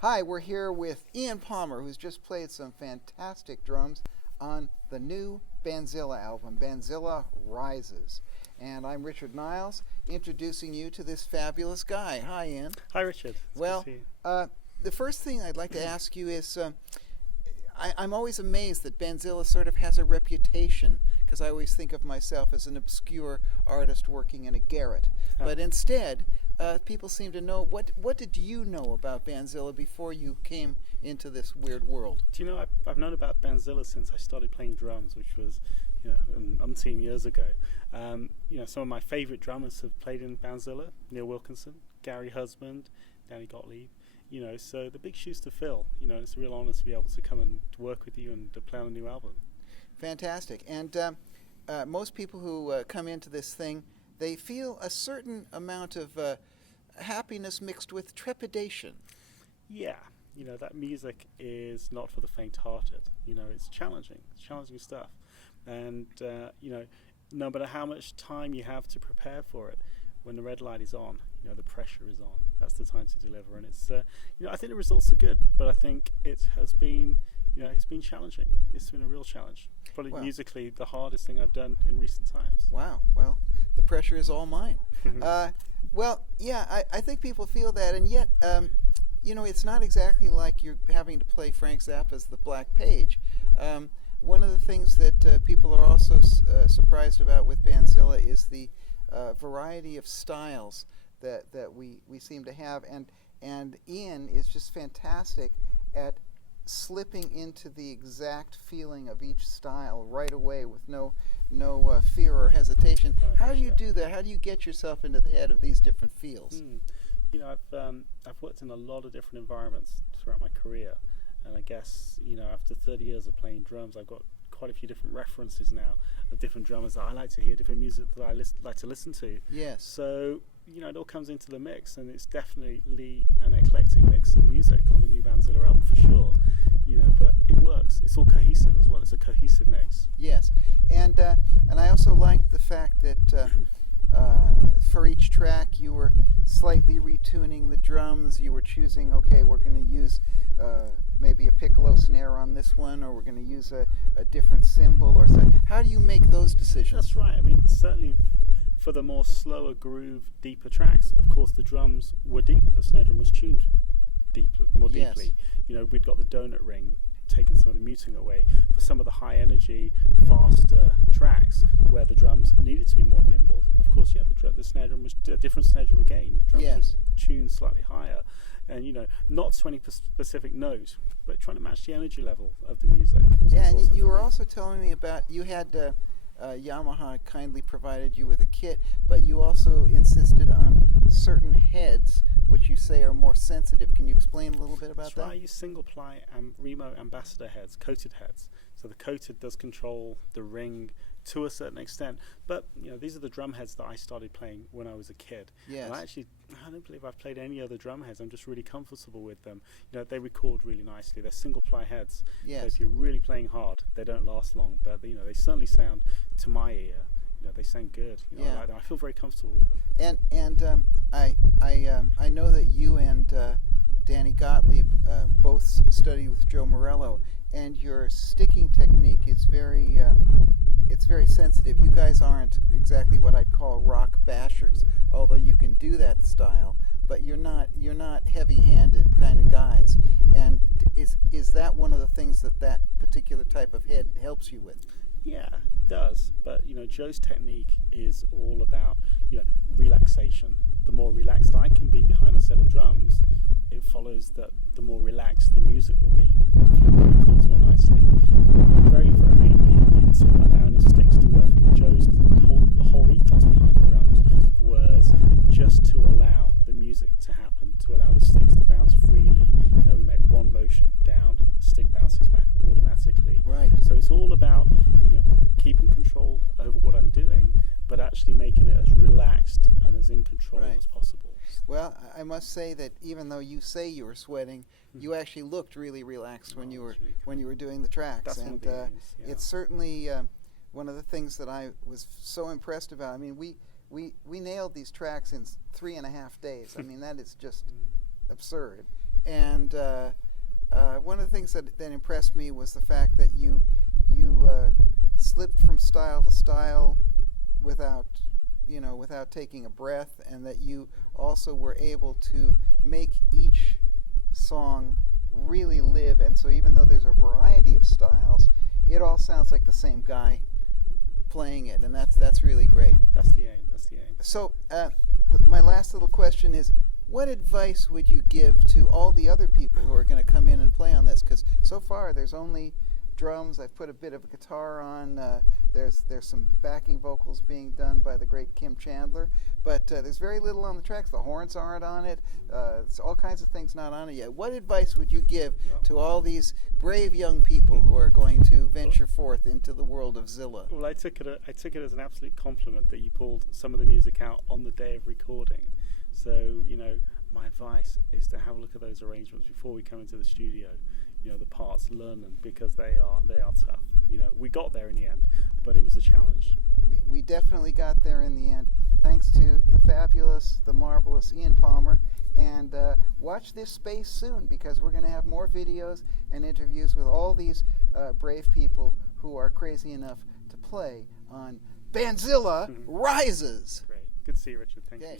Hi, we're here with Ian Palmer, who's just played some fantastic drums on the new Bandzilla album, Bandzilla Rises. And I'm Richard Niles, introducing you to this fabulous guy. Hi, Ian. Hi, Richard. It's Well, good to see you. the first thing I'd like to ask you is, I'm always amazed that Bandzilla sort of has a reputation, because I always think of myself as an obscure artist working in a garret. But instead, people seem to know. What did you know about Bandzilla before you came into this weird world? Do you know, I've known about Bandzilla since I started playing drums, which was, umpteen years ago. Some of my favorite drummers have played in Bandzilla: Neil Wilkinson, Gary Husband, Danny Gottlieb. So the big shoes to fill. It's a real honor to be able to come and work with you and to play on a new album. Fantastic. And most people who come into this thing, they feel a certain amount of happiness mixed with trepidation. Yeah, that music is not for the faint-hearted. It's challenging. It's challenging stuff. And, no matter how much time you have to prepare for it, when the red light is on, the pressure is on. That's the time to deliver. And it's, I think the results are good, but I think it has been, it's been challenging. It's been a real challenge. Probably musically the hardest thing I've done in recent times. Wow. Well, the pressure is all mine. I think people feel that, and yet, it's not exactly like you're having to play Frank Zappa's The Black Page. One of the things that people are also surprised about with Bandzilla is the variety of styles that we seem to have, and Ian is just fantastic at slipping into the exact feeling of each style right away with no fear or hesitation. How do you do that? How do you get yourself into the head of these different feels? I've worked in a lot of different environments throughout my career, and I guess after 30 years of playing drums, I've got quite a few different references now of different drummers that I like to hear, different music that I like to listen to. Yes. So it all comes into the mix, and it's definitely an eclectic mix of music on the new Bandzilla album for sure. But it works. It's all cohesive as well. It's a cohesive mix. Yes, and I also liked the fact that for each track you were slightly retuning the drums. You were choosing, okay, we're going to use maybe a piccolo snare on this one, or we're going to use a different cymbal or something. How do you make those decisions? That's right. I mean, certainly for the more slower groove, deeper tracks, of course the drums were deeper. The snare drum was tuned more deeply. We'd got the donut ring, taking some of the muting away. For some of the high energy, faster tracks where the drums needed to be more nimble, of course, the snare drum was a different snare drum again. The drums were tuned slightly higher, and not to any specific note, but trying to match the energy level of the music. Yeah, and you were also telling me about, you had Yamaha kindly provided you with a kit, but you also insisted on certain heads which you say are more sensitive. Can you explain a little bit about that? I use single-ply Remo Ambassador heads, coated heads. So the coated does control the ring to a certain extent. But, these are the drum heads that I started playing when I was a kid. Yes. And I don't believe I've played any other drum heads. I'm just really comfortable with them. They record really nicely. They're single-ply heads. Yes. So if you're really playing hard, they don't last long. But, they certainly sound, to my ear, they sound good. I like them. I feel very comfortable with them. And I know that you and Danny Gottlieb both studied with Joe Morello, and your sticking technique is very sensitive. You guys aren't exactly what I'd call rock bashers, although you can do that style, but you're not heavy-handed kind of guys. And is that one of the things that particular type of head helps you with? Yeah, it does. But Joe's technique is all about relaxation. The more relaxed I can be behind a set of drums, it follows that the more relaxed the music will be. It records more nicely. Very, very into allowing the sticks to work for me. Joe's whole ethos behind the drums was just to allow the music to happen, to allow the sticks to bounce freely. We make one motion down, the stick bounces back automatically. Right. So it's all about keeping control over what I'm doing, but actually making it as relaxed and as in control as possible. Well, I must say that even though you say you were sweating, you actually looked really relaxed when you were doing the tracks. That's and it's certainly one of the things that I was so impressed about. I mean, we nailed these tracks in 3.5 days. I mean, that is just absurd. and one of the things that impressed me was the fact that you slipped from style to style without without taking a breath, and that you also were able to make each song really live. And so even though there's a variety of styles, it all sounds like the same guy playing it, and that's really great. That's the aim. That's the aim. So my last little question is, what advice would you give to all the other people who are going to come in and play on this? Because so far there's only drums. I've put a bit of a guitar on. There's some backing vocals being done by the great Kim Chandler, but there's very little on the tracks. The horns aren't on it. It's all kinds of things not on it yet. What advice would you give to all these brave young people who are going to venture forth into the world of Zilla? Well, I took it as an absolute compliment that you pulled some of the music out on the day of recording. So, my advice is to have a look at those arrangements before we come into the studio. The parts, learn them, because they are tough. We got there in the end, but it was a challenge. We definitely got there in the end, thanks to the fabulous, the marvelous Ian Palmer. And watch this space soon, because we're going to have more videos and interviews with all these brave people who are crazy enough to play on BANDZILLA Rises. Great. Good to see you, Richard. Thank you.